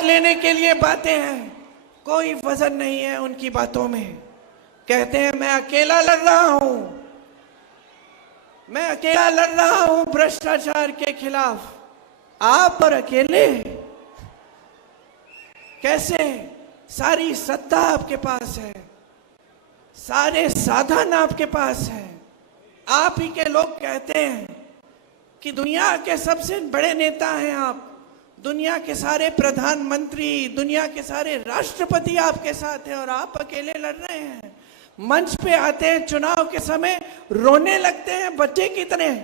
Vote लेने के लिए बातें हैं, कोई वजन नहीं है उनकी बातों में। कहते हैं मैं अकेला लड़ रहा हूं, मैं अकेला लड़ रहा हूं भ्रष्टाचार के खिलाफ। आप और अकेले कैसे? सारी सत्ता आपके पास है, सारे साधन आपके पास है। आप ही के लोग कहते हैं कि दुनिया के सबसे बड़े नेता हैं आप, दुनिया के सारे प्रधानमंत्री, दुनिया के सारे राष्ट्रपति आपके साथ हैं और आप अकेले लड़ रहे हैं। मंच पे आते हैं चुनाव के समय, रोने लगते हैं बच्चे की तरह,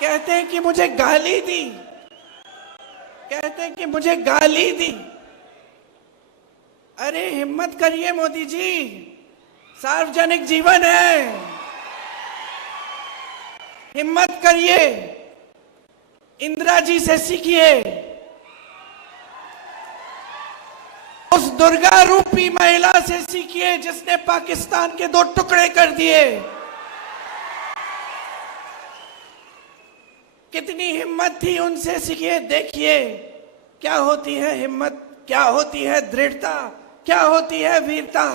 कहते हैं कि मुझे गाली दी, कहते हैं कि मुझे गाली दी। अरे हिम्मत करिए मोदी जी, सार्वजनिक जीवन है, हिम्मत करिए, इंदिरा जी से सीखिए, उस दुर्गा रूपी महिला से सीखिए जिसने पाकिस्तान के 2 टुकड़े कर दिए। कितनी हिम्मत थी, उनसे सीखिए, देखिए क्या होती है हिम्मत, क्या होती है दृढ़ता, क्या होती है वीरता।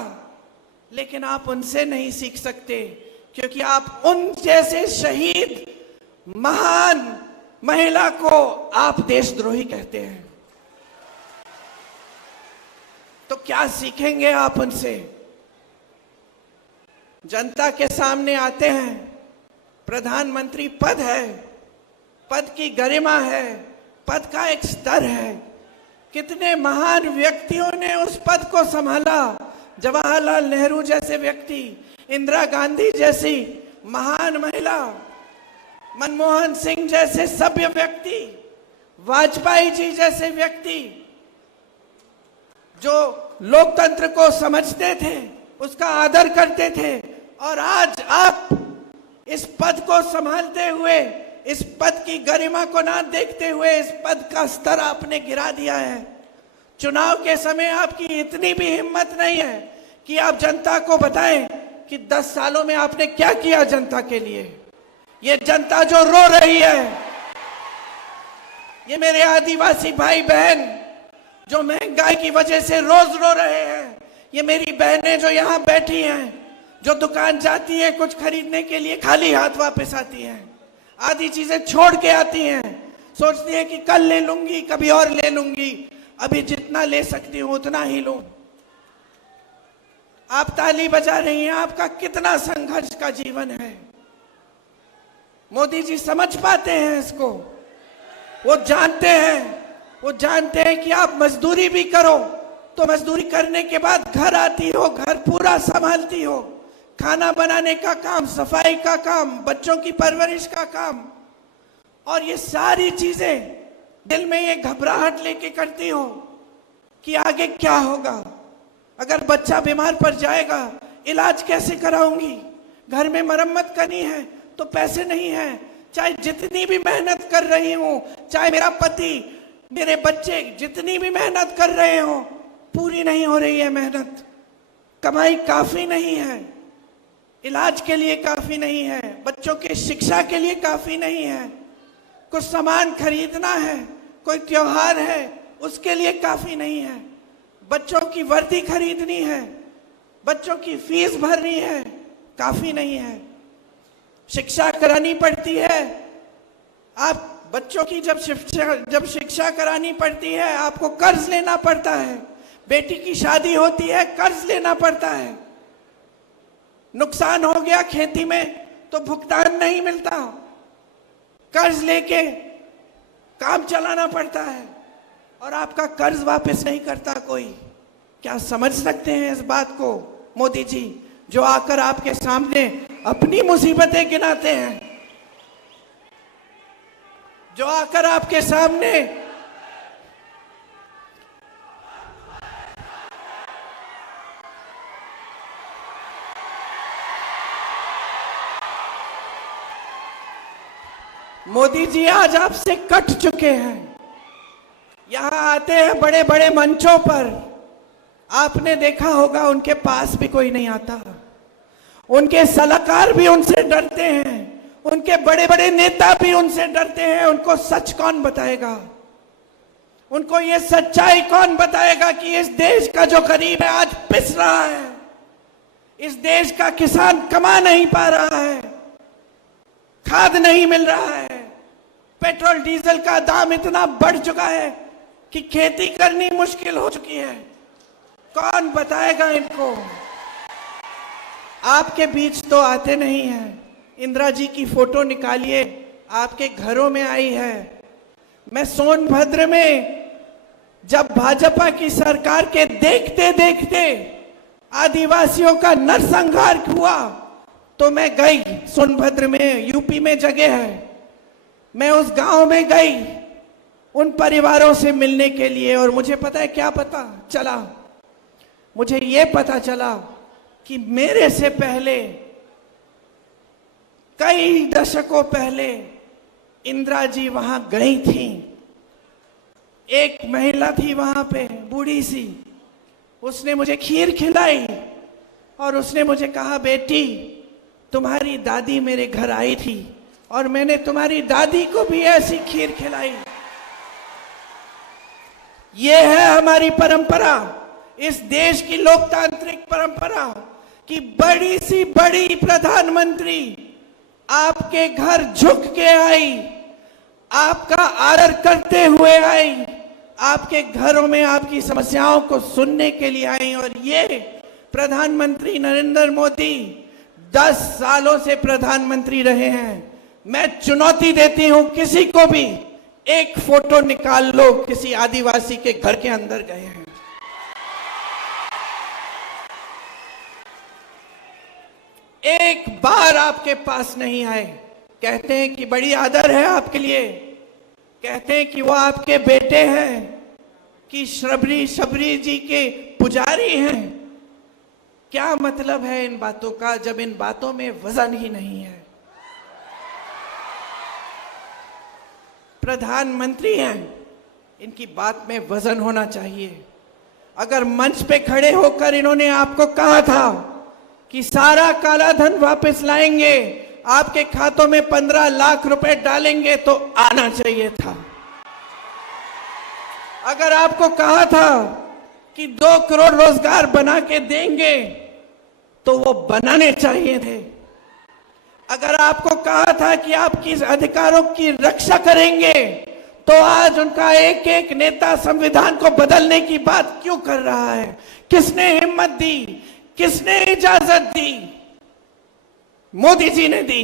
लेकिन आप उनसे नहीं सीख सकते क्योंकि आप उन जैसे शहीद महान महिला को आप देशद्रोही कहते हैं। तो क्या सीखेंगे आप उनसे? जनता के सामने आते हैं, प्रधानमंत्री पद है, पद की गरिमा है, पद का एक स्तर है। कितने महान व्यक्तियों ने उस पद को संभाला, जवाहरलाल नेहरू जैसे व्यक्ति, इंदिरा गांधी जैसी महान महिला, मनमोहन सिंह जैसे सभ्य व्यक्ति, वाजपेयी जी जैसे व्यक्ति जो लोकतंत्र को समझते थे, उसका आदर करते थे। और आज आप इस पद को संभालते हुए, इस पद की गरिमा को ना देखते हुए इस पद का स्तर आपने गिरा दिया है। चुनाव के समय आपकी इतनी भी हिम्मत नहीं है कि आप जनता को बताएं कि 10 सालों में आपने क्या किया जनता के लिए। ये जनता जो रो रही है, ये मेरे आदिवासी भाई बहन जो महंगाई की वजह से रोज रो रहे हैं, ये मेरी बहनें जो यहाँ बैठी हैं, जो दुकान जाती हैं कुछ खरीदने के लिए खाली हाथ वापस आती हैं, आधी चीजें छोड़ के आती हैं, सोचती हैं कि कल ले लूंगी, कभी और ले लूंगी, अभी जितना ले सकती हूं उतना ही लूं। आप ताली बजा रही हैं, आपका कितना संघर्ष का जीवन है। मोदी जी समझ पाते हैं इसको, वो जानते हैं, वो जानते हैं कि आप मजदूरी भी करो तो मजदूरी करने के बाद घर आती हो, घर पूरा संभालती हो, खाना बनाने का काम, सफाई का काम, बच्चों की परवरिश का काम, और ये सारी चीजें दिल में ये घबराहट लेके करती हो कि आगे क्या होगा, अगर बच्चा बीमार पड़ जाएगा इलाज कैसे कराऊंगी, घर में मरम्मत करनी है तो पैसे नहीं है, चाहे जितनी भी मेहनत कर रही हूं, चाहे मेरा पति, मेरे बच्चे जितनी भी मेहनत कर रहे हो, पूरी नहीं हो रही है मेहनत, कमाई काफी नहीं है, इलाज के लिए काफी नहीं है, बच्चों की शिक्षा के लिए काफी नहीं है, कुछ सामान खरीदना है, कोई त्योहार है उसके लिए काफी नहीं है, बच्चों की वर्दी खरीदनी है, बच्चों की फीस भरनी है, काफी नहीं है, शिक्षा करानी पड़ती है। आप बच्चों की जब शिक्षा करानी पड़ती है आपको कर्ज लेना पड़ता है, बेटी की शादी होती है कर्ज लेना पड़ता है, नुकसान हो गया खेती में तो भुगतान नहीं मिलता, कर्ज लेके काम चलाना पड़ता है और आपका कर्ज वापस नहीं करता कोई। क्या समझ सकते हैं इस बात को मोदी जी, जो आकर आपके सामने अपनी मुसीबतें गिनाते हैं, जो आकर आपके सामने मोदी जी आज आपसे कट चुके हैं, यहां आते हैं बड़े बड़े मंचों पर, आपने देखा होगा उनके पास भी कोई नहीं आता, उनके सलाहकार भी उनसे डरते हैं, उनके बड़े बड़े नेता भी उनसे डरते हैं, उनको सच कौन बताएगा। उनको ये सच्चाई कौन बताएगा कि इस देश का जो गरीब है आज पिस रहा है, इस देश का किसान कमा नहीं पा रहा है, खाद नहीं मिल रहा है, पेट्रोल डीजल का दाम इतना बढ़ चुका है कि खेती करनी मुश्किल हो चुकी है। कौन बताएगा इनको? आपके बीच तो आते नहीं हैं। इंदिरा जी की फोटो निकालिए, आपके घरों में आई है। मैं सोनभद्र में जब भाजपा की सरकार के देखते देखते आदिवासियों का नरसंहार हुआ तो मैं गई। सोनभद्र में यूपी में जगह है, मैं उस गांव में गई उन परिवारों से मिलने के लिए, और मुझे पता है क्या पता चला? मुझे ये पता चला कि मेरे से पहले कई दशकों पहले इंदिरा जी वहां गई थी। एक महिला थी वहां पे, बूढ़ी सी, उसने मुझे खीर खिलाई और उसने मुझे कहा, बेटी तुम्हारी दादी मेरे घर आई थी और मैंने तुम्हारी दादी को भी ऐसी खीर खिलाई। ये है हमारी परंपरा, इस देश की लोकतांत्रिक परंपरा कि बड़ी सी बड़ी प्रधानमंत्री आपके घर झुक के आई, आपका आदर करते हुए आई, आपके घरों में आपकी समस्याओं को सुनने के लिए आई। और ये प्रधानमंत्री नरेंद्र मोदी 10 सालों से प्रधानमंत्री रहे हैं। मैं चुनौती देती हूं किसी को भी, एक फोटो निकाल लो किसी आदिवासी के घर के अंदर गए हैं। एक बार आपके पास नहीं आए। कहते हैं कि बड़ी आदर है आपके लिए, कहते हैं कि वो आपके बेटे हैं, कि शबरी जी के पुजारी हैं। क्या मतलब है इन बातों का जब इन बातों में वजन ही नहीं है? प्रधानमंत्री हैं, इनकी बात में वजन होना चाहिए। अगर मंच पे खड़े होकर इन्होंने आपको कहा था कि सारा काला धन वापस लाएंगे, आपके खातों में 15 लाख रुपए डालेंगे, तो आना चाहिए था। अगर आपको कहा था कि 2 करोड़ रोजगार बना के देंगे, तो वो बनाने चाहिए थे। अगर आपको कहा था कि आपकी अधिकारों की रक्षा करेंगे, तो आज उनका एक एक नेता संविधान को बदलने की बात क्यों कर रहा है? किसने हिम्मत दी? किसने इजाजत दी? मोदी जी ने दी।